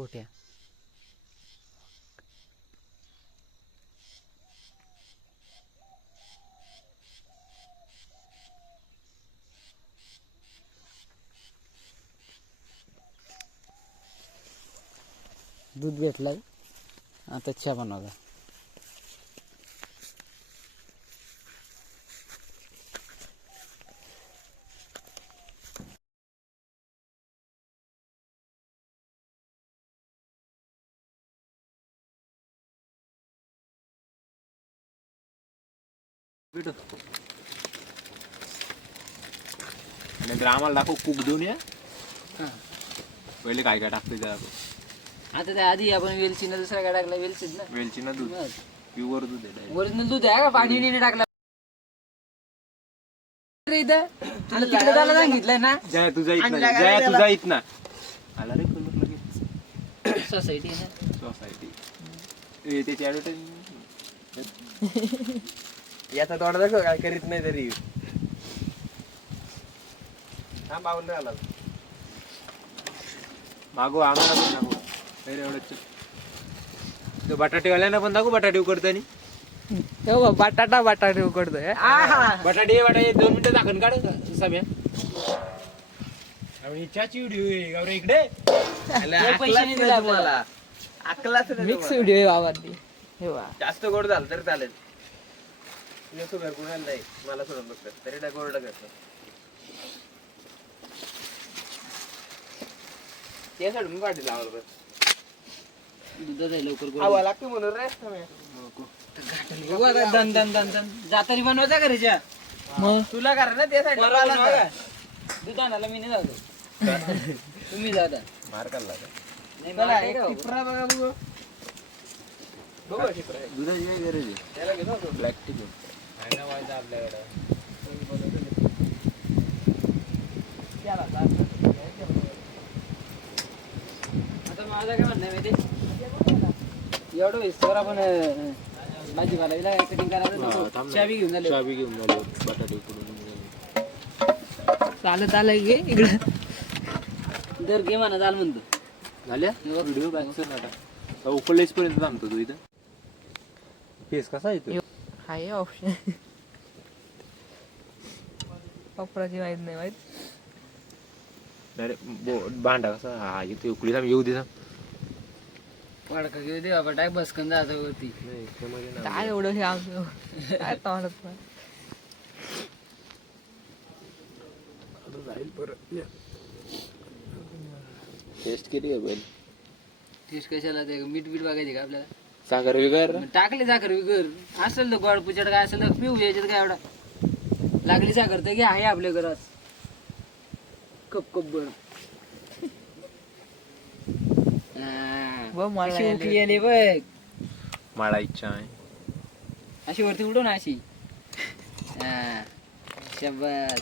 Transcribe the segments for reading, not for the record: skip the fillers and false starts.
पोट्या. दूध भेटलाय, आता चहा बनवला. नंतर आम्हाला दाखव कूक देऊन या. पहिले काय काय टाकते त्या आता त्या आधी आपण वेलचीनं दुसरा काय टाकला, वेलचीच ना. वेलचीनं दूध, प्युअर दूध आहे. ओरिजिनल दूध आहे का, पाणी नाही टाकला इथं. तिकडे त्याला सांगितलंय ना जय तुझा इथना, जय तुझा इथना आला रे कलर लगेच. सोसायटी ना, सोसायटी त्याची ऍडव्हर्टाइज. याचा तोडा दाखव काय करीत नाही तरी. हा बावन्न आला मागो आम्हाला पण दाखव. अरे एवढं तो बटाटेवाल्यांना पण दाखव बटाटे उकडतानी. बटाटे उकडतोय. बटाटे 2 मिनिटं दाखवून काढ सम्या. चहाची व्हिडिओ गावरे इकडे. तुम्हाला अकलाच मिक्स व्हिडिओ आवडली. जास्त गोड झालं तरी चालेल. शुगर कुणाला नाही, मला सोडून बघतात तरी गोड करतो. त्यासाठी मी पाठी लावलं बस. दुधात आहे लवकर गोड. हवा लागते म्हणून रे. बघू आता दन दन दन दन जातानी बनवायचा घरीच्या. मग तुला करा ना त्यासाठी. दूध आणायला मी नाही जातो. तुम्ही जाता. मार काढला नाही मला आहे का? टिपरा बघा बघू. बघू टिपरा. दुधाची काय गरज आहे. त्याला घेतो तो. ब्लॅक टी घेऊन काय ना व्हायचं आपल्याकडं. आता माझं काय म्हणणं आहे माहिती, एवढं विस्तार आपण भाजीपाला कटिंग करायला चावी घेऊन झाले. चावी घेऊन झालो बटाटे उकडून. चालत आलंय गे इकडं. दर घे म्हणा चाल म्हणतो. झाल्या व्हिडिओ बॅक उकडलेच पर्यंत थांबतो तू इथं. फेस कसा येतो. हाय ऑप्शन वापराची माहित नाही माहित. डायरेक्ट भांडा कसा हा इथे उकळीला येऊ दे. वाडका घेऊ दे बाबा, टाक बसकन जायचं वरती. काय एवढं हे आमचं काय तोंडात नाही. टेस्ट केली आहे टेस्ट कशाला, ते मीठ बीठ बघायचे का आपल्याला. साखर वगैरे मग टाकले साखर विकर असेल तर गोड पुचड काय असेल तर पिऊ याच्यात काय एवढा. लागली साखर तर घे, आहे आपल्या घरात कप कप बर. बघ मला अशी उकली आली बघ, मला इच्छा आहे. अशी वरती उडव ना अशी. शाबास.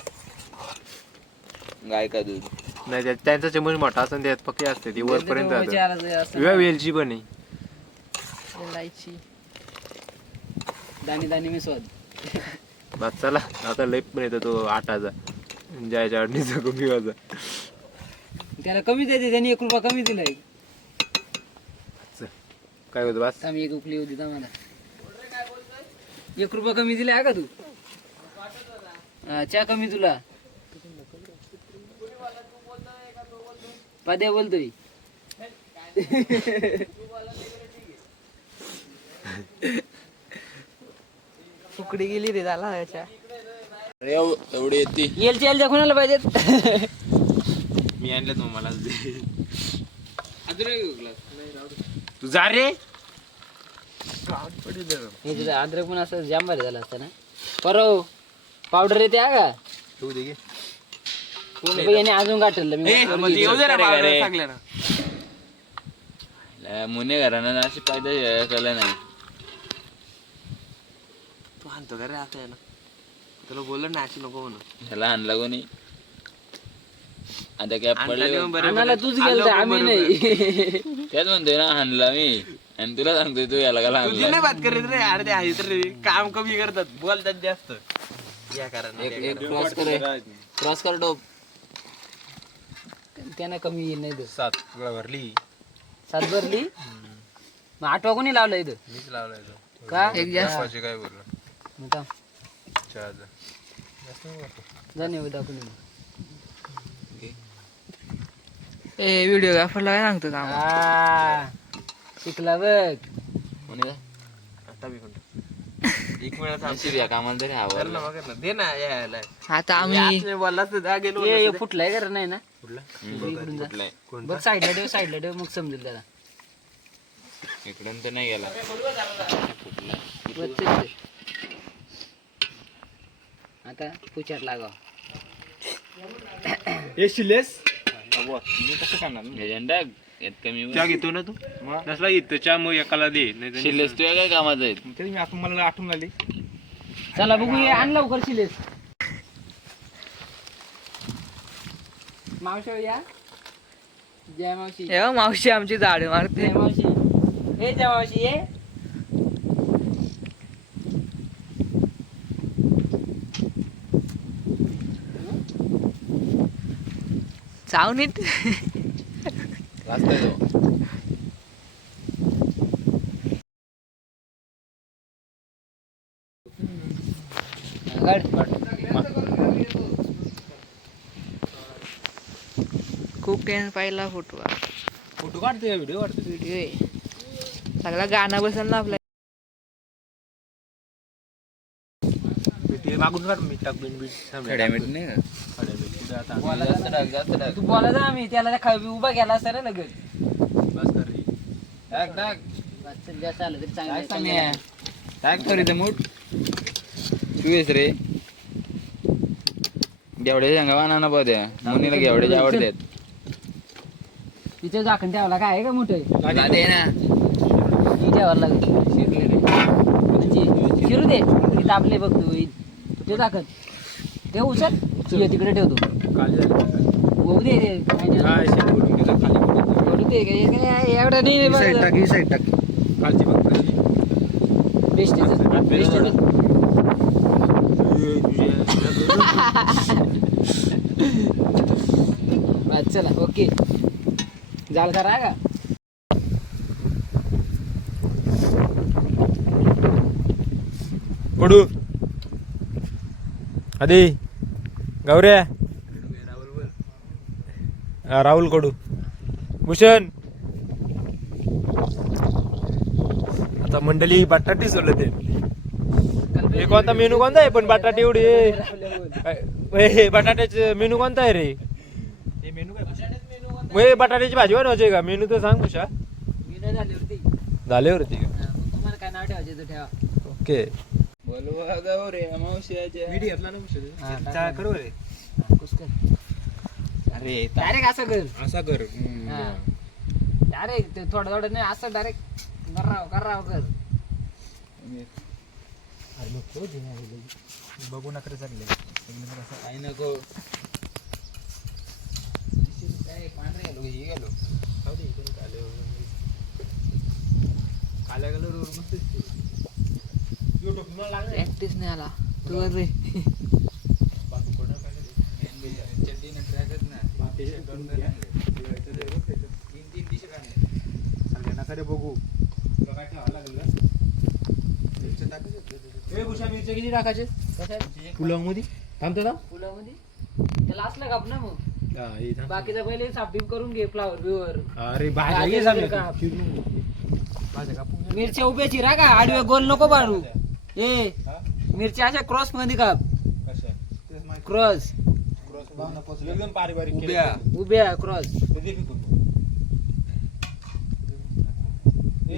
गाय का दूध नाही त्यांचा चमच मोठा असं त्यात पक्की असते ती वरपर्यंत जाते. वेलची पण आहे. इलायची दाणे दाणे मी स्वाद. बस चला आता लई पण येतो तो आटाचा जायच्या अडणीचा कमी. त्याला कमी देते, त्यांनी 1 रुपया कमी दिलाय. काय होतं बस. आम्ही 1 उकली होती मला 1 रुपया कमी दिलाय का तू. चहा कमी तुला. पाद्या बोलतोय. उकडी गेली रे झाला याच्या. एवढी येते येलची येल कोणाला पाहिजेत. मी आणलं मग मला तू जा रे. अद्रक पण असं जाम भारी झालं असतं ना. परव पावडर येते का तू दे याने अजून गाठलं मुने घरानं अशी पायदा केला नाही. तू आणतो का रे आता ना. तुला बोललं ना अशी नको म्हणून. ह्याला आणला कोणी आता काय पडले. आणायला तूच गेलता आम्ही नाही. त्याच म्हणतोय ना हाणला मी आणि तुला सांगतोय तू याला का तुझी नाही बात करीत रे. अरे ते आहे तर काम कमी करतात, बोलतात जास्त. या कारण क्रॉस कर डोप त्यांना कमी नाही देत. 7 वेळा भरली सात भरली मग 8वा कोणी लावला इथं मीच लावलाय तो. का एक जास्त पाचशे काय बोललो मग थांब. 4,000 जास्त नको वाटू. जा नाही दाखवून ये. ए व्हिडिओग्राफरला काय सांगतो का शिकला बघ कोणी का? आता मी म्हणतो एक वेळा थांब. नशीब या कामाला तरी हवा चल ना मग ना. दे ना यायला आता आम्ही बोलला तर गेलो ये फुटलाय का रे? नाही ना कुठला इकडून जा. कुठलाय बघ साईडला ठेव मग समजेल त्याला इकडून तर नाही गेला वरती ठेव. आता पुचाट लागाव हे शिलेस मी कसं करणार झेंडा येत कमी चहा घेतो ना तू नसला इथं चहा मग एकाला दे नाही तर शिल्लेस तुझ्या काय कामात आहेत तरी मी आपण मला आठवून आली चला बघू ये आण लवकर शिलेस मावशी या जय मावशी हे बघ, मावशी आमची झाड मारते जय मावशी हे जय मावशी ये चावणीत रास्ता आहे तो खूप टेन्स पाहिला फोटो फोटो काढतोय व्हिडिओ काढतोय व्हिडिओ आहे सगळा गाणं बसेल ना आपल्या ते मागून काढ मीठ टाक बीट खड्या मीठ नाही का? जास्त टाक जास्त टाक तू बोला जा आम्ही त्याला खावी उभा केला असता रे लगेच बस कर रे टाक टाक चल, जास्त आलं तरी काय चांगलं सांगूया टाक तरी ते मूठ तू येस रे गेवड्याच्या अंगावा ना पाहत्या मुनीला गेवड्याचे आवडतात तिच्या झाकण ठेवायला काय आहे का मोठं दे ना ती ठेवायला लागेल शिरले रे म्हणजे शिरू दे ती तापले बघ तू ते झाकण ते उचल ये तिकडे ठेवतो काल बघू दे रे. काय नाही. काय शेत बोलून घेतो खाली पडून बघू दे काय एवढं नाही ही साईड टाक कालची बघ बेस्ट चला ओके झालं का रागा कडू आधी गौऱ्या राहुल कडू भूषण आता मंडळी बटाटी सोडलं ते हे कोणता मेनू कोणता आहे पण बटाटे एवढी बटाट्याचे मेनू कोणता आहे रे मेनू बटाट्याची भाजी बनवायची का मेनू तर सांग भूषा झाल्यावरती का तुम्हाला काय नाव ठेवायचं ठेवा ओके बोलवा गाव रे अमावस्याच्या चहा करू रे अरे डायरेक्ट असं कर असा कर डायरेक्ट थोडं थोडं नाही असं डायरेक्ट कराव कर बघू नका चालले काही नको काय पांढरे गेलो हे गेलो काल्या कलर प्रॅक्टिस नाही आला तू रे चड्डी ना ट्रॅकच ना तीन दिशा सगळ्यांना बघू काय ठेवावं लागेल मिरच्या किती टाकायचे पुलाव मध्ये थांबतो ना फुलामध्ये त्याला असलं काप ना मग बाकीचा पहिले साफबीप करून घे फ्लावर बिवर अरे मिरच्या उभ्या चिरा का आडव्या गोल नको बारू ए मिरच्या अशा क्रॉस मध्ये काप क्रॉस एकदम पारिवारिक उभ्या क्रॉस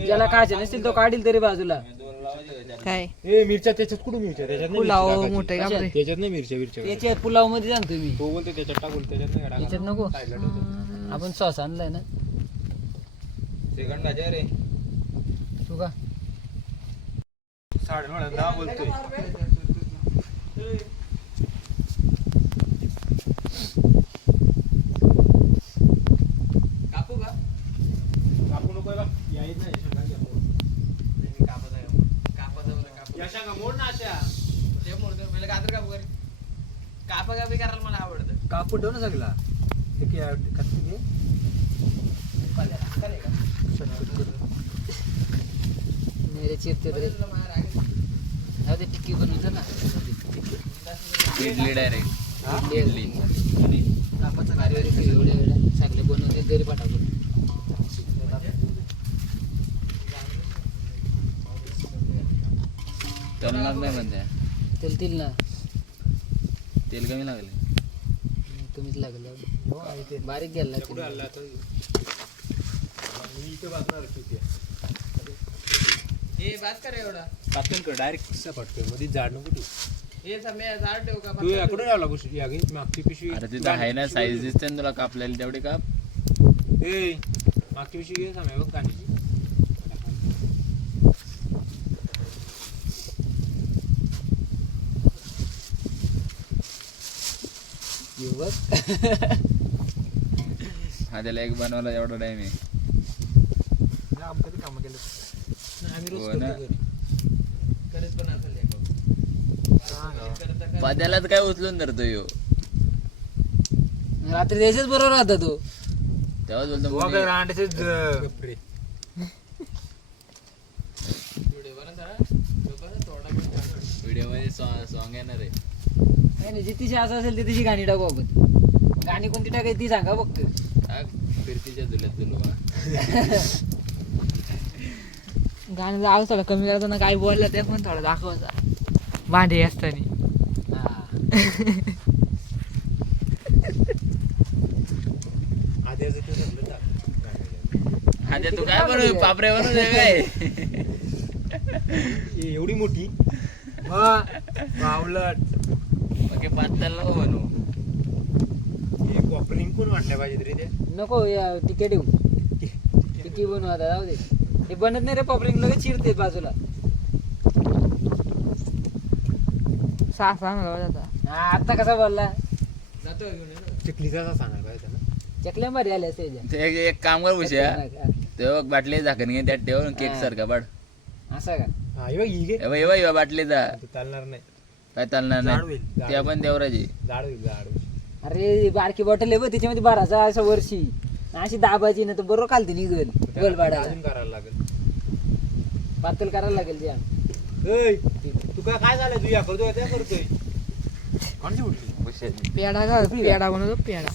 ज्याला खायचे नसतील तो काढील तरी बाजूला काय ए मिरच्या त्याच्यात कुठून मिरच्या त्याच्यात नाही पुलाव मिरच्या टाकायची. मोठे का रे त्याच्यात नाही मिरच्या त्याच्या पुलाव मध्ये जाण तुम्ही तो बोलते त्याच्यात टाकून त्याच्यात नाही टाकायचं. त्याच्यात नको साईडला ठेवतो. आपण सॉस आणलाय ना सेकंड भाज्या रे तू का नाव बोलतोय कापू का कापू नको बा यायच नाही शेंगा घ्या. या शेंगा मोड ना अशा कापा कापी करायला मला आवडतं कापू ठेव ना सगळा मेरे चिरते रे ते टिक्की बनवतो ना इडली डायरेक्ट इडली कापाचं कार्य एवढ्या एवढ्या सगळे बनवते घरी पाठवतो. तलणार नाही म्हणते तेल ना तेल कमी लागले तुम्हीच लागलं बारीक गेला हे बात कर एवढा पातळ कर डायरेक्ट कसा पटकन मध्ये जाड नको ठेवू. हे समय झाड ठेव का तू याकडे लावला पिशवी यागे मागची पिशवी अरे तिथं आहे ना साईज दिसते ना तुला कापलेली तेवढी काप. ए मागची पिशवी घे समय बघ कांद्याची. हा त्याला एक बनवायला एवढा टाइम आहे. आम्ही रोज हो ना. करतो घरी. करत पण असेल हे बघ. पद्यालाच काय उचलून धरतो यो रात्री द्यायचंच बरोबर राहता तो. तेव्हाच बोलतो गोवा मुली, काय अंड्याचेच गप्परे. व्हिडिओ बना जरा बघा थोडा वेळ व्हिडिओ मध्ये सॉन्ग येणार आहे. नाही नाही, जी तिची असं असेल ती तिची गाणी टाकू आपण. गाणी कोणती टाकायची ती सांगा फक्त. टाक फिरतीच्या झुल्यात तुला गाणं आवाज थोडा कमी करायचा ना, काय बोललं ते पण थोडं दाखवायचा भांडे असताना. आधी ते सगळं टाक. आता तू काय बनव पापरे बनवू दे काय एवढी मोठी पावलट बाकी पातळ नको बनवू. कॉपरिंग कोण वाटल्या पाहिजे तरी ते नको या टिके ठेवू. टिकी बनवू आता जाऊ दे. हे बनत नाही रे पॉपरिंग लगेच चिरते बाजूला. सहा मला जाता. हा आता कसा बोलला. जातो घेऊन ये. चिखलीचा सांगायला पाहिजे ना. चकल्या भारी आल्या असते ते एक काम कर भुश्या तेव्हा बाटली झाकण घे त्यात ठेव केक सारखा पाड. असं का. हा हे बघ ही घे. हे बघ हे बाटलीचा ते चालणार नाही. काय चालणार जाड नाही होईल, जाड ते आपण देवराजी. जाड होईल जाड होईल. अरे बारकी बॉटल आहे बघ त्याच्यामध्ये बाराचा असं वर्षी अशी दाबाची ना तर बरोबर कालते निघल त्याला गोल पाडायला. अजून करायला लागेल. पातळ करायला लागेल त्या. ए, तू काय झालं तू या करतोय त्या करतोय कोणची उठली भुश्याची. पेढा का पेढा बनवतो पेढा.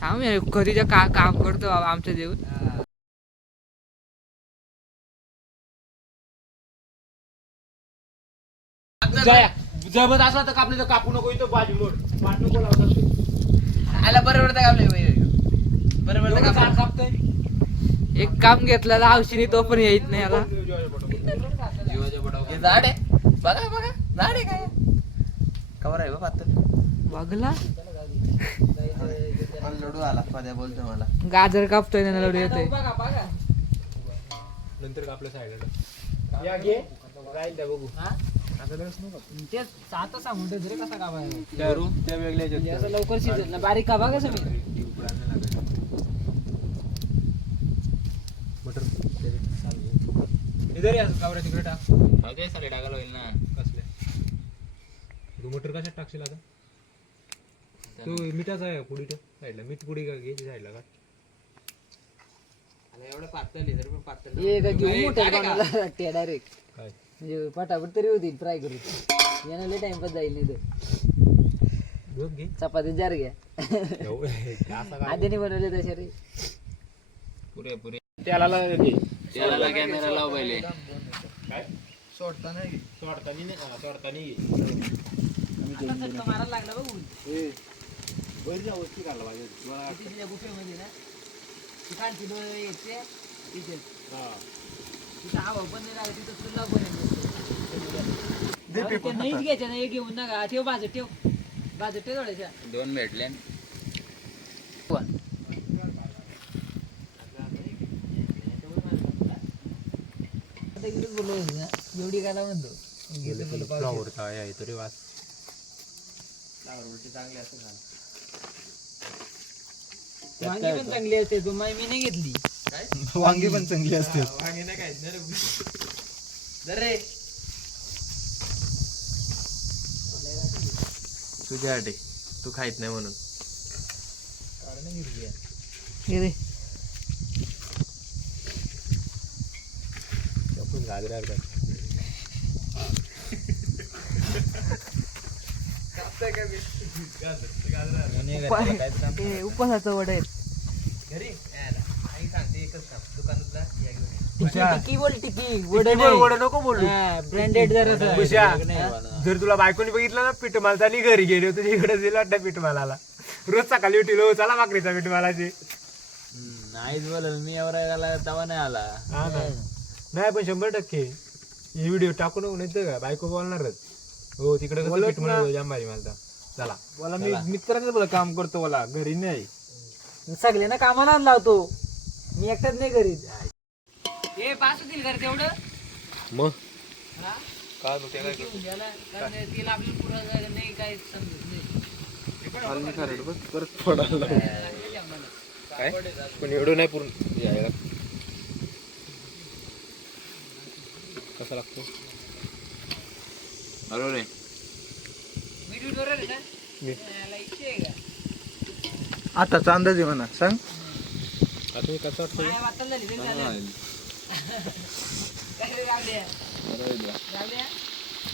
थांब यार, कधीच्या काम करतो बाबा आमच्या देऊन. जबत असला तर कापले तर कापू नको इथं बाजू मोड पाठ नको लावतात. आला बरोबर तर कापले बरोबर तर कापले. कापतोय एक काम घेतलेला औषधी तो पण येत नाही याला. जीवाच्या पडाव हे झाड आहे बघा बघा झाड आहे काय कवर आहे बा पातळ. बघला लडू आला पद्या बोलतो मला. गाजर कापतोय त्यांना लढू येतोय. नंतर आपल्या साईडला या घे राहील त्या बघू. तेच आता सांगून ठेवतो रे कसा काबा त्या वेगळ्या म्हणजे असं लवकर शिजेल ना. बारीक काबा कसं मी मटर इधर या कावऱ्या तिकडे टाक. काय सारे टाकायला होईल ना. कसले तू मटर कशात टाकशील आता. तू मिठाचा आहे पुडी तो साईडला मीठ पुडी का घे साईडला का. एवढं पातळ आहे तरी पण पातळ हे का घेऊन मोठ्या बनवायला वाटते डायरेक्ट. काय म्हणजे पटापट तरी होतील फ्राय करू. यानं लय टाइमपास जाईल नाही तर. बघ घे चपाती जार घ्या. असा काय आधीने बनवले तसे रे. पुरे पुरे त्याला घे त्याला कॅमेरा लाव पहिले. काय सोडताना घे सोडताना घे. आता चटका मारायला लागला बघ ऊन. बरी वस्तू घालला पाहिजे मला किती तिच्या गुफेमध्ये ना ती खालची डोळे येते तिथे हा तिथं हवा पण नाही लागत तिथं तुला पण नाहीच घ्यायच्या ना. एक घेऊन नका ठेव बाजू ठेव थोड्याच्या. 2 भेटले. एवढी काय म्हणतो फ्लॉवरचा आहे तरी वास. उलटी चांगली असं झालं. वांगी पण चांगली असते पण मी नाही घेतली. वांगी पण चांगली असते. वांगे नाही काय जर रे तुझ्यासाठी तू खायत नाही म्हणून. हे रे. हे उपवासाचं वड आहेत. घरी आई सांगते एकच काम दुकानातला या घेऊन ये. टिकी बोल टिकी वड वड नको बोलू. ब्रँडेड जरा बुशा, जर तुला बायकोनी बघितलं ना पीठ मालतानी घरी गेले तुझ्या इकडे दिला वाटतं पीठ मालाला. रोज सकाळी उठलो चला भाकरीचा पीठ मालाची. नाहीच बोल मी एवढा तवा नाही आला. हा ना. नाही पण 100% हे व्हिडिओ टाकू नको नाही का बायको बोलणारच. हो तिकडे कसं पीठ म्हणतो जांभारी मालता. चला मला मी मित्राने बोला काम करतो मला घरी नाही. सगळ्यांना कामाला लावतो मी एकटाच नाही घरी. हे पास होतील घर तेवढं मग हा? काय मग किती होऊन गेला? कारण तिला आपल्याला पुरं झालं नाही काय समजत नाही. काय पण एवढं नाही पूर्ण यायला. कसा लागतो बरोबर आहे. मीठ वीट बरोबर आहे ना? मीठ. याला इच्छा आहे का? आताचा अंदाज आहे म्हणा सांग. आता हे कसं वाटतं माया वाटलं झाली तरी चालेल. काय रे गावड्या? गावड्या?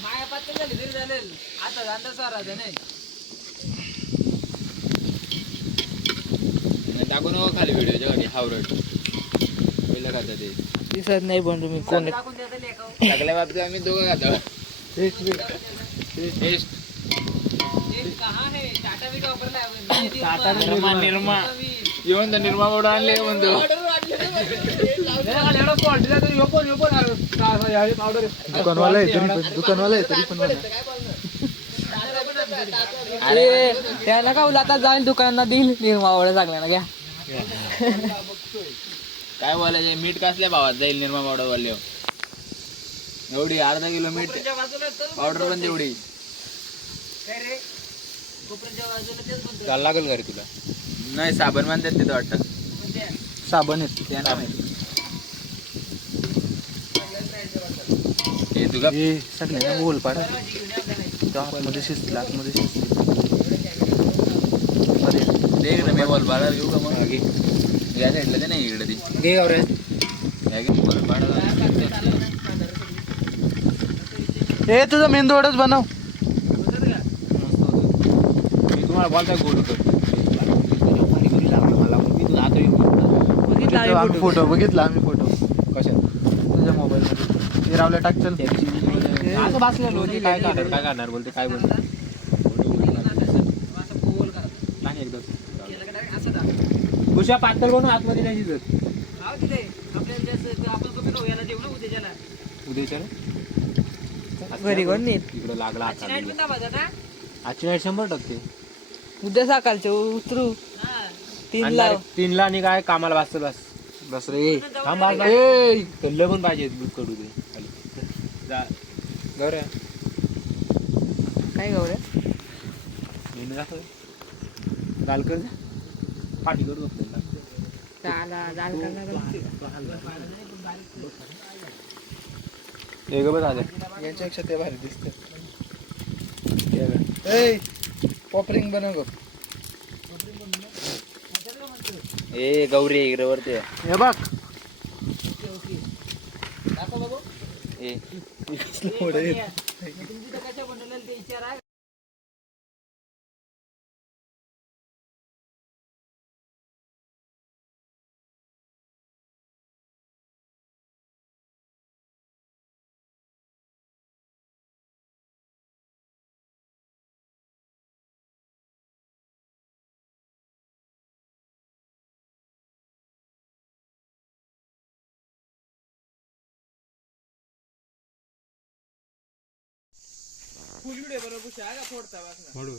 माया पातळ झाली तरी चालेल. आता अंदाज स्वराचा नाही. टाकू नको खाली व्हिडिओच्या गाडी हावरट पहिलं खाता ते दिसत नाही पण तुम्ही कोण टाकून द्या लेखाव. टाकल्या बाबतीत आम्ही दोघं खातो. टेस्ट कहा है टाटा मीठ वापरला आहे. निर्मा निर्मा येऊन तर निर्मा पावडर आणले म्हणतो. दुकानवाला आहे तरी पण मला. अरे त्याला का आता जाईल दुकानात देईल निर्मावळ चांगल्या ना घ्या. काय बोलायचे मीठ कसल्या भावात जाईल निर्मा पावडर वाले एवढी अर्धा किलो मीठ पावडर पण तेवढी चाल लागेल घरी तुला. नाही साबण म्हणतात तिथं वाटतं. साबण येत ते नाही माहिती. हे तुला सगळ्यांना बोल पाडा आतमध्ये शिजतील आतमध्ये शिजतील. देख ना मी बोलपाडा घेऊ का मग या साईडला ते नाही इकडे ती घे गावरे. हे तुझं मेंदूवडच बनव. मी तुम्हाला बोलताय गोड कर. फोटो बघितला आम्ही फोटो कशात तुझ्या मोबाईल मध्ये. रावल्या टाकचल. असं बसलेलो होती. काय करणार बोलते काय बोलते नाही एकदा भुशा पातळ बनवून आतमध्ये नाही शिजत. उद्याच्या घरी कोण नाही इकडे लागला आता आजची नाईट 100%. उद्या सकाळचं उतरू 3ला. 3ला आणि काय कामाला वाजतं बस बस रे. थांब कल्ल पण पाहिजे दूध कडू दे खाली. जा गौऱ्या काय गौऱ्या मेनू दाखव. गाल कर जा पाठी करू याच्यापेक्षा ते भारी दिसते. पॉपरिंग बनव. ए गौरी इकडे वरती आहे. हे बघ ए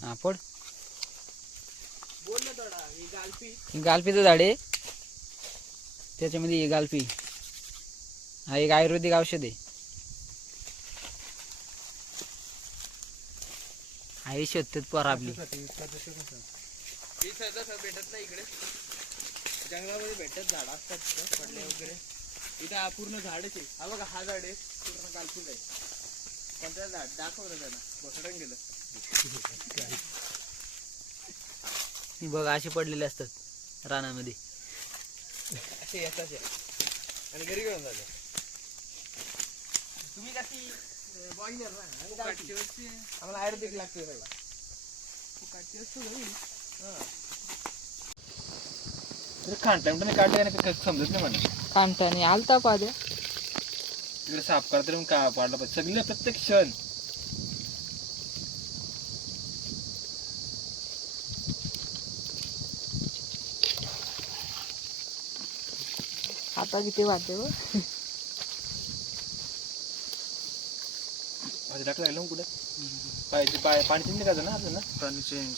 हा फोड. गालपीचं झाड आहे त्याच्यामध्ये ही गालपी हा एक आयुर्वेदिक औषध आहे. आई शोधतात पोर आपली. भेटत नाही इकडे जंगलामध्ये भेटत झाड असतात तिथं पडले वगैरे. इथं हा पूर्ण झाडच आहे. हा बघा हा झाड आहे पूर्ण कालपूट आहे. कोणत्या झाड दाखवलं त्याला बसडून गेलं. हे बघा असे पडलेले असतात रानामध्ये. असे येतात आणि घरी घेऊन जाते. तुम्ही कशी आम्हाला आयुर्वेदिक लागते सगळं. कांटाने काढले काय समजत नाही मला. कांटाने आलता पाद्या. इकडे साफ करता येऊन का पाडला पाहिजे सगळे प्रत्येक क्षण. आता किती वाटते व माझे टाकलं लागलं कुठं पाहिजे पाणी चिंते का ना आपल्याला पाणी चेंज.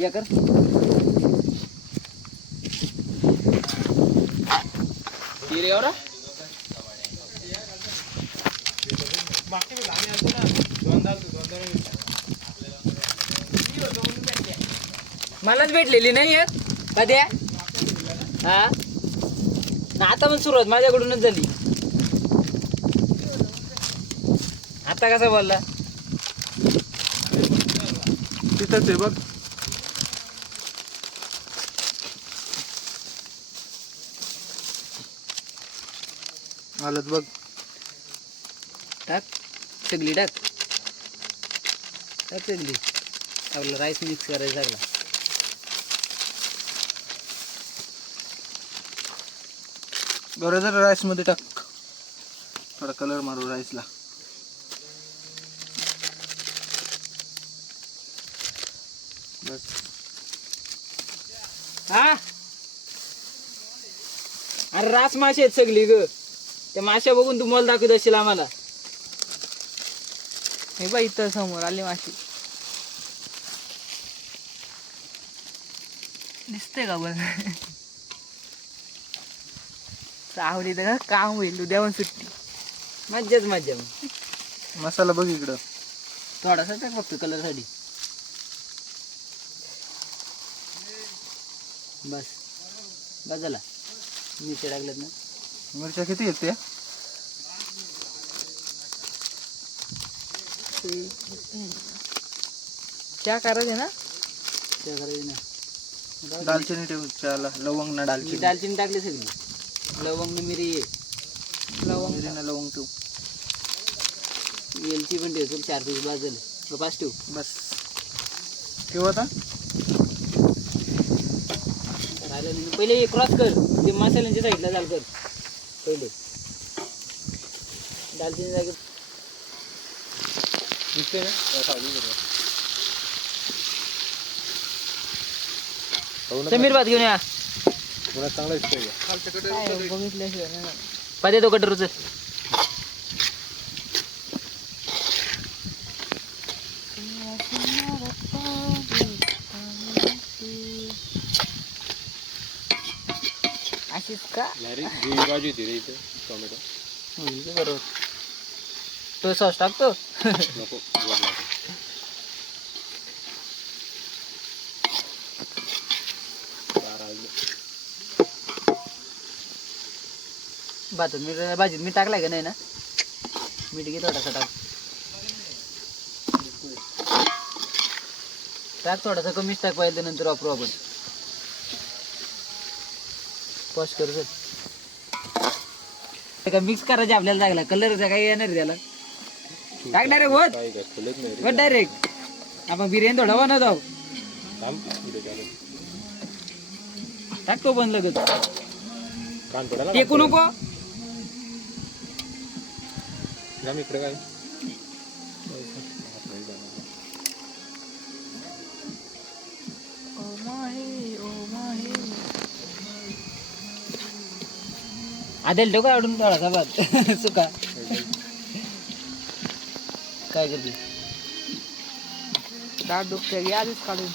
या कर रे और मलाच भेटलेली नाही येत कध्या. हा ना आता पण सुरुवात माझ्याकडूनच झाली. आता कसा बोलला तिथंच आहे बघ. आलत बघ. टाक सगळी टाक टाक सगळी. आपला राईस मिक्स करायचा लागला. गरज राईस मध्ये टाक. थोडा कलर मारू राईसला. बस. हा अरे रास मासे आहेत सगळी ग. त्या माश्या बघून तू मला दाखवत असेल आम्हाला. हे बघ इथं समोर आली माशी. दिसते का बघ. चावली तर काम होईल उद्या पण सुट्टी. मज्जाच मज्जा मग. मसाला बघ इकडं. थोडासा टाक फक्त कलर साठी. बस बस झाला. मिरच्या टाकल्यात ना. मिरच्या किती आहेत त्या? क्या करायचे ना. त्या करायची ना. दालचिनी ठेव. चला लवंग ना मी दालचिनी. दालचिनी टाकली सगळी. लवंग न मिरी लवंग मिरी ना लवंग ठेव. वेलची पण ठेव. 4 पीस बस झालं. 5 ठेव. बस. ठेव आता. राहिलं नाही. पहिले क्रॉस कर. ते मसाल्यांच्या साईडला झाल कर पहिले. दालचिनी जागे दिसते ना समीर भात घेऊन या. पुन्हा चांगला दिसतोय का? काय बघितल्याशिवाय नाही जाणार. पादे तो कटर उचल. अशीच का. भाजी होती रे इथं टोमॅटो. बरोबर. तो सॉस टाकतो. नको गोड लागेल. भातात भाजीत मीठ टाकलाय का नाही ना. मीठ घे थोडासा टाक. टाक थोडासा कमीच टाक. पाहिजे नंतर वापरू आपण. पॉश करू का मिक्स करायचे आपल्याला लागला. कलर काही येणार रे त्याला. टाक डायरेक्ट होत काय काय फुलत नाही रे. होत डायरेक्ट. आपण बिर्याणी थोडा बनवत आहो. थांब पुढे चालू. टाकतो पण लगेच. कान पडायला टेकू नको. जाम इकडे काय आदेल ठेव का अडून थोडासा भात सुका. काय करते. दाट दुखते घे आधीच काढून.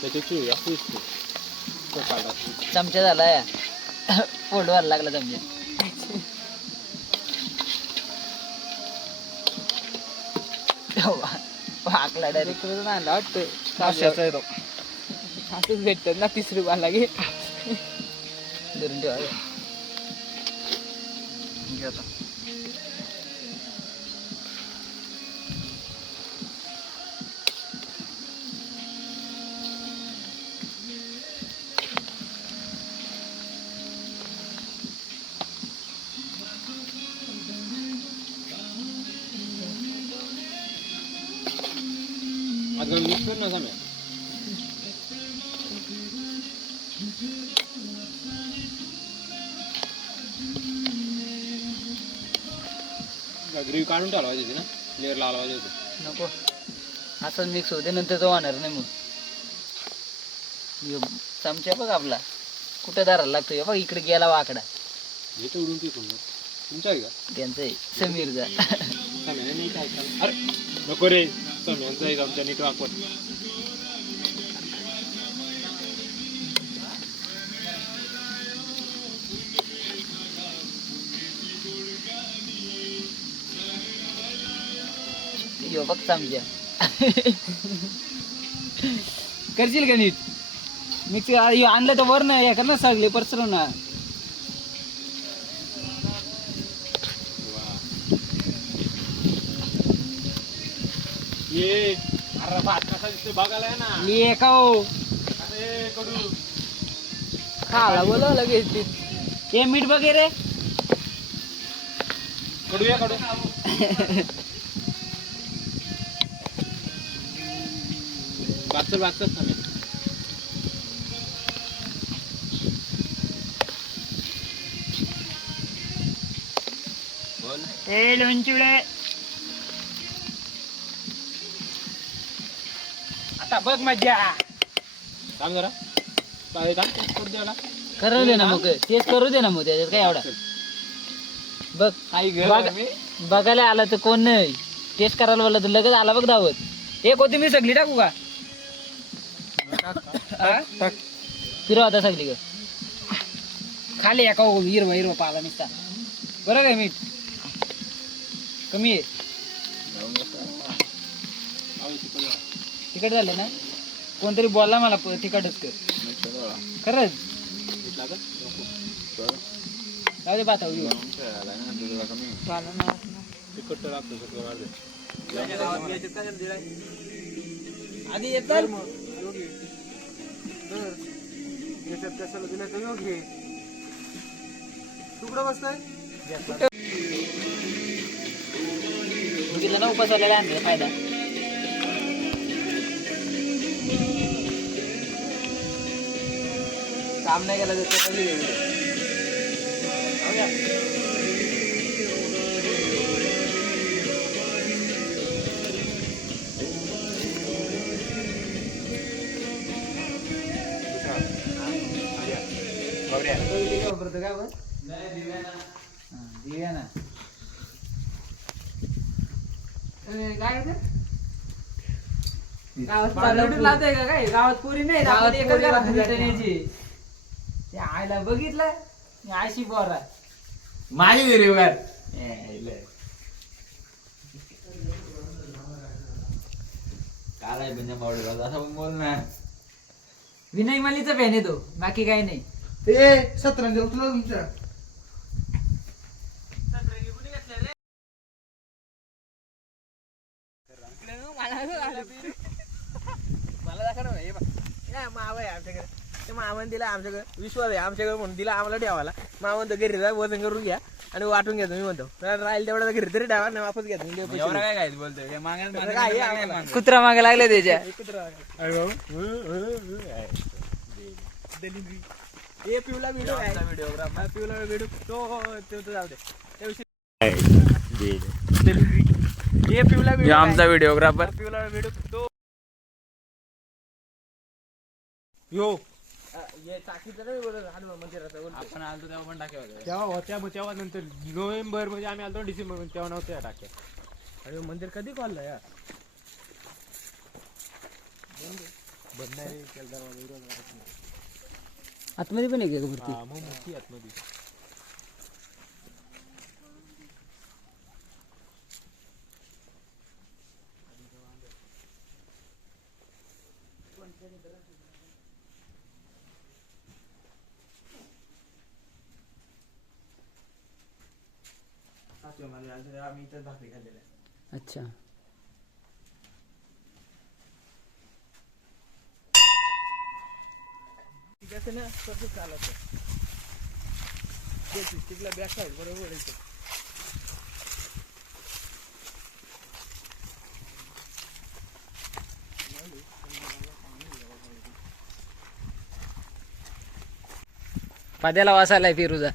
त्याच्याची असं दिसते तो काढा. चमचा झाला या. पोट व्हायला लागला चमचा. हाकला डायरेक्ट. दुसरं नाही वाटतं. माश्याचा आहे तो. असंच भेटतात ना 30 रुपयाला घे. धरून ठेवा. घे आता. सगळं मिक्स कर ना साम्या. ग्रेव्ही काढून टाळवायची होती ना, लेअर लावायची होती. नको असंच मिक्स होते नंतर तो होणार नाही मग. ह्यो चमचा बघ आपला कुठे दाराला लागतो हे बघ इकडे गेला वाकडा. येतो उडून तिकडून. तुमच्या आहे का त्यांचं आहे, समीरचा. साम्या नाही काय चाललं. अरे नको रे, साम्यांचा आहे आमच्या नीट वापर. ह्यो बघ चमचा. करशील का नीट मिक्स आणलं तर वर नाही कर ना सगळे परसर ना. ये अरे भात कसा दिसतोय बघायला आहे ना. ये का हो अरे कडू. खाला बोलव लगेच ते. हे मीठ वगैरे कडू या कडू. वाचत साम्या. ए लोणचिवडे आता बघ मज्जा. थांब जरा. काय थांब करू द्याला. करू दे ना मग तेच करू दे ना मग त्याच्यात काय एवढा. बघ बघायला आला तर कोण नाही टेस्ट करायला बोलला तर लगेच आला बघ दावत. हे कोथिंबीर सगळी टाकू का फिरव आता सगळी ग खाली एका हिरवा हिरवा पाला निसता. बरं काय मीठ कमी आहे तिखट झालं ना. कोणतरी बोलला मला तिखटच कर खरंच. जाऊ दे पाहता तिखट लागतो सगळं. आधी येतात याच्यात कशाला दिलं तर योग्य. तुकडं बसतंय तिला ना उपास आलेला आणले फायदा. काम नाही केलं तर दिव्या ना लावताय का काय गावात पुरी नाही गावात एकच घरात भेटण्याची. आयला बघितलं अशी बोरा माझी हिरवीगार. काल आहे म्हणजे पावडर असं बोल ना. विनय मल्लीचा फॅन आहे तो बाकी काही नाही. ते 17 तुला विचार. मला दाखव ना हे बघ. मावा आहे आमच्याकडे. ते मामान दिला आमच्याकडे विश्वास आहे आमच्याकडे म्हणून दिला आम्हाला ठेवायला. मामान तर घरी जा वजन करून घ्या आणि वाटून घ्या तुम्ही म्हणतो राहील तेवढा घरी तरी ठेवा नाही वापस घ्या तुम्ही. एवढं काय काय बोलतोय कुत्रा मागे लागले त्याच्या. हे पिवला व्हिडिओ आहे पिवला व्हिडिओ तो जाऊ दे. हे पिवला व्हिडिओ आमचा व्हिडिओग्राफर. पिवला व्हिडिओ तो यो आपण आलतो तेव्हा पण टाक्या होत्या. तेव्हा होत्या मग तेव्हा नंतर नोव्हेंबर म्हणजे आम्ही आलो डिसेंबर मध्ये तेव्हा नव्हत्या टाक्या. अरे मंदिर कधी खोललं यार. बंद नाही केलं दरवाजा. आतमध्ये पण आहे का मूर्ती. मग मोठी आतमध्ये. आम्ही इथं भाकरी खाल्लेल्या. अच्छा तिकडे ना कसं चालत तिकडला बॅक साईड बरोबर आहे. पाद्याला वास आलाय पेरूचा.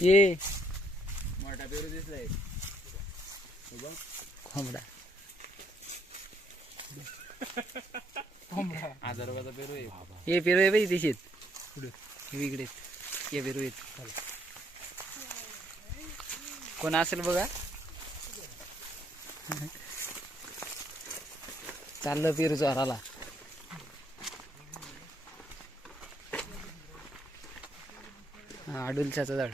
ये मोठा पेरू दिसलाय. कोंबडा 1000 रुपयाचा पेरू आहे. हे पेरू आहे बाई दिशीत इकडे हे पेरू येत. कोण असेल बघा. चाललं पेरू चोराला. हा अडुलच्याचं झाड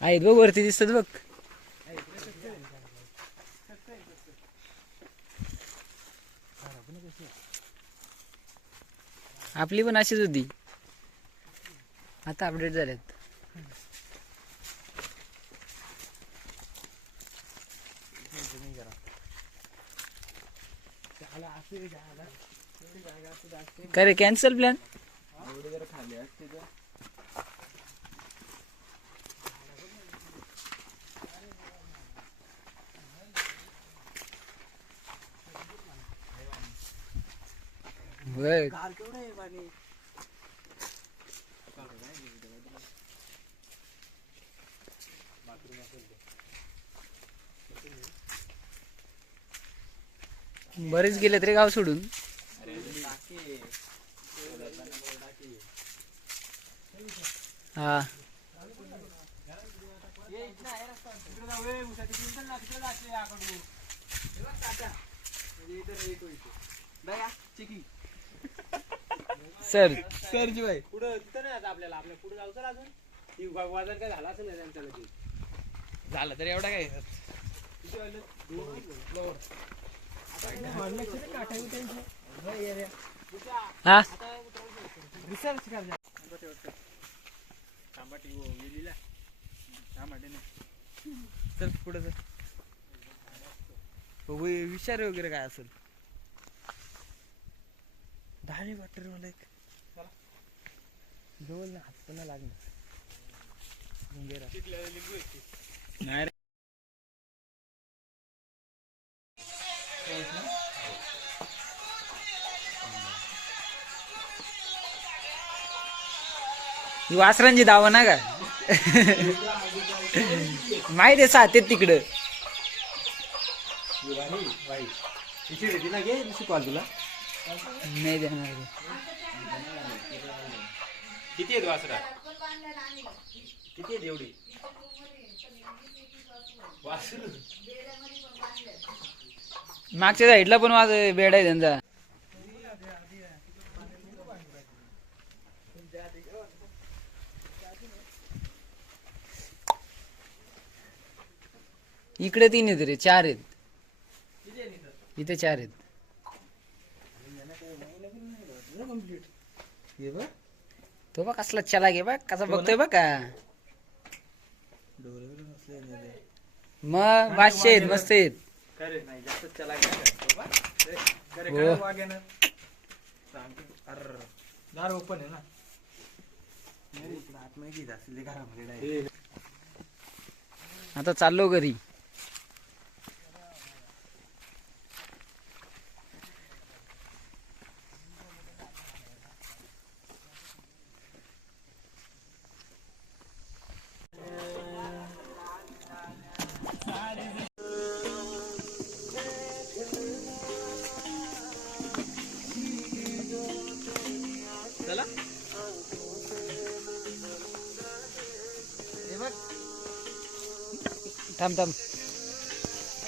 आहेत बघ वरती दिसतात बघ. आपली पण अशीच होती आता अपडेट झाल्यात. काय रे कॅन्सल प्लॅन. बघ बरेच गेलेत रे गाव सोडून. हा सर सरजी भाई पुढं तिथं नाही आता आपल्याला आपल्या पुढे जाऊ सर अजून ती बाजार काय झाला असेल ना त्यांच्या लगेच. झालं तर एवढा काय हा रिसर्च कर तांबाटी गेलीला तांबाटे नाही चल पुढे चल. विचार वगैरे काय असेल. भारी वाटतं रे मला एक. जवळ ना हात पण लागणार नाही रे. ही वासरांची दावा ना का माहिती आहे साथ तिकडं. शिकवाल तुला नाही देणार रे. किती आहेत वासरा किती आहेत एवढी मागच्या साईडला पण माझं बेड आहे त्यांचा. इकडे 3 आहेत रे 4 आहेत इथे 4 आहेत. तो बघ कसला चला घे बघ कसा बघतोय बघ का. मग 500 आहेत मस्त आहेत. दार ओपन आहे ना. आता चाललो घरी. चला थांब थांब.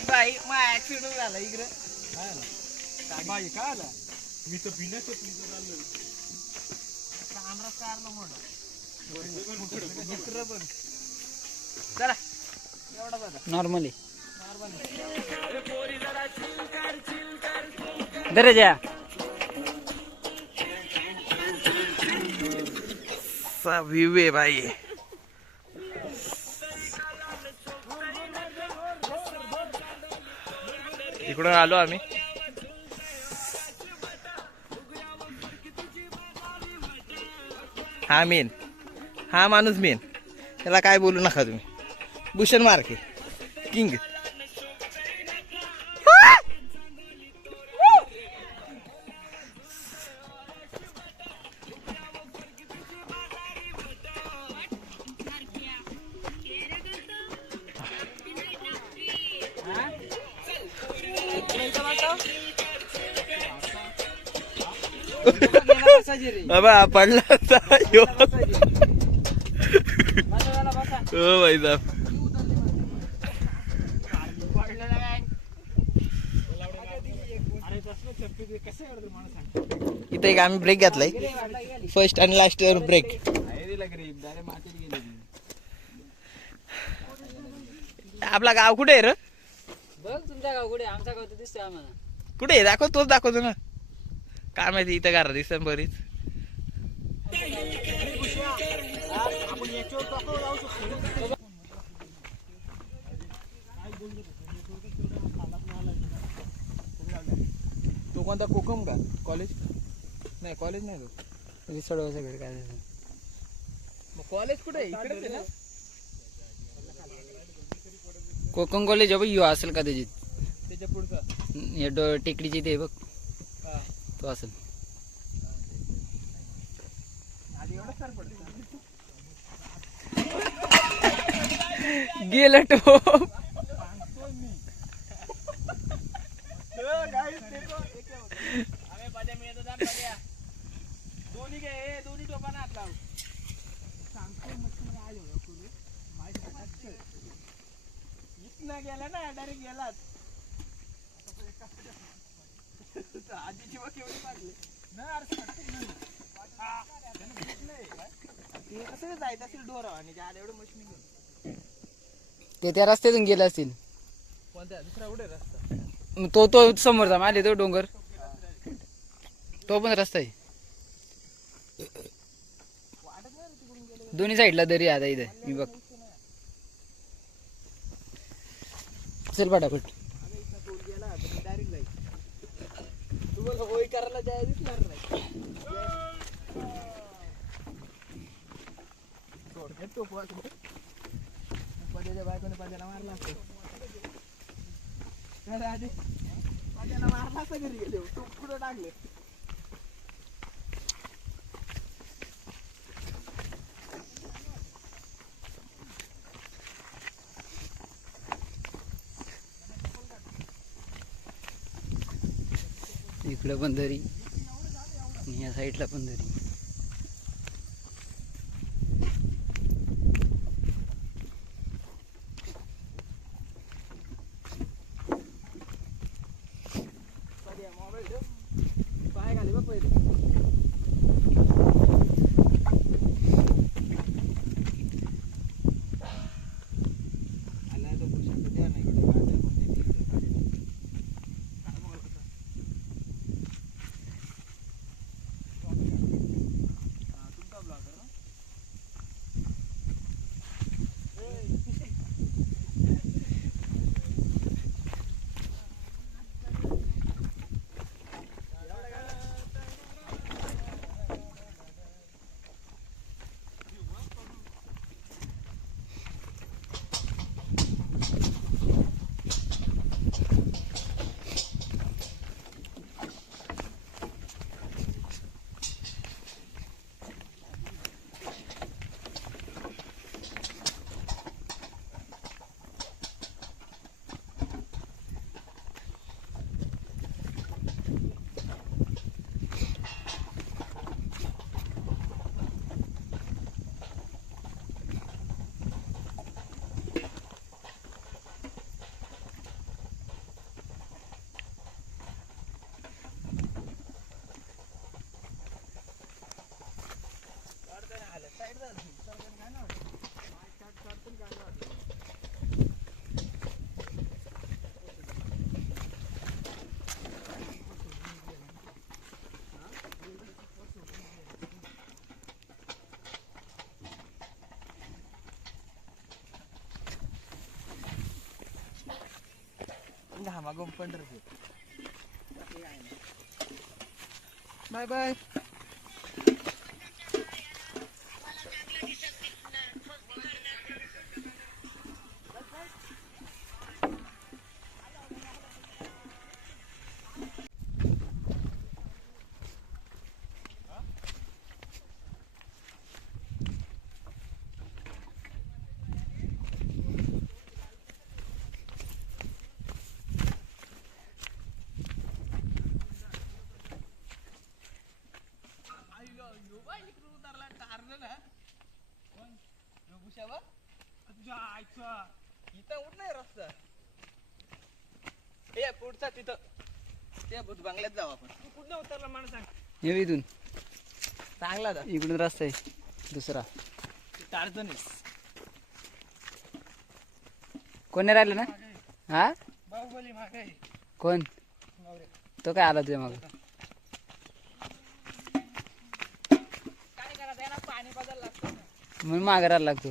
बाई मग ऍक्सिडेंट झाला इकडे. बाई काय आला मी तर बिना चपलीचं चाललो. मित्र पण चला एवढा बघा नॉर्मली दर्जा व्ह्यू आहे भाई. इकडून आलो आम्ही. हा मेन हा माणूस मेन त्याला काय बोलू नका तुम्ही. भूषण मार्के किंग. बाबा पडला होता ह्यो. हो भाई साहब. इथे एक आम्ही ब्रेक घेतलाय. फर्स्ट आणि लास्ट इयर ब्रेक. आपला गाव कुठे आहे रे? बघ तुमच्या गाव कुठे, आमचा गाव तर दिसतोय आम्हाला. कुठे आहे दाखव, तोच दाखवतो ना. काय माहिती इथं घरात दिसत बरीच. तो कोणता कोकम का कॉलेज? नाही कॉलेज नाही तो रिसोडचं घर काय झालं? मग कॉलेज कुठे आहे? इकडेच आहे ना. कोकण कॉलेज आहे यो असेल कदाचित. त्याच्या पुढचा हे टेकडीची ते बघ हा. तो असेल. आधी एवढा सर पडतो. गेलं तो. दोन्ही घे, दोन्ही टोपाना हात लाव. इथनं गेला ना डायरेक्ट गेलाच. आधीची वक एवढी मारली ते कसं जायचं असेल डोरा आणि आड एवढं मशीन घेऊन. ते त्या रस्त्यातून गेले असतील. कोणत्या दुसरा उडे रस्ता? मग तो समोरचा माले तो डोंगर, तो पण रस्ता आहे. दोन्ही साईडला दरी आता इथे मी बघ. चल पटापट. डायरेक्ट जाईल. तुम्हाला होय करायला जायला दिसणार नाही. तो पद्याच्या बायकोने पद्याला मारला असतो. आधी पद्याला मारला असता घरी गेले. तू कुठं टाकले? इकडं पण दरी, या साईडला पण दरी. पाय घाली बघ पहिले. आला तो पुरुषाचा द्या नाही इकडे गाड्या पण नाही तिकडे गाड्या. तुमचा ब्लॉगर ना. घामागून पंढरपूर. Bye bye. भुशावर तुझ्या आईचा इथं उठ नाही रस्ता ए पुढचा तिथं ते भूत बंगल्यात जाऊ आपण तू कुठं उतरला मला सांग ये इथून चांगला जा इकडून रस्ता आहे दुसरा. टाळतो नाही कोण नाही राहिलं ना? हा बाहुबली मागे कोण? तो काय आला तुझ्या माग? काय करा त्याला पाणी बदल लागतं म्हणून मागे राहायला लागतो.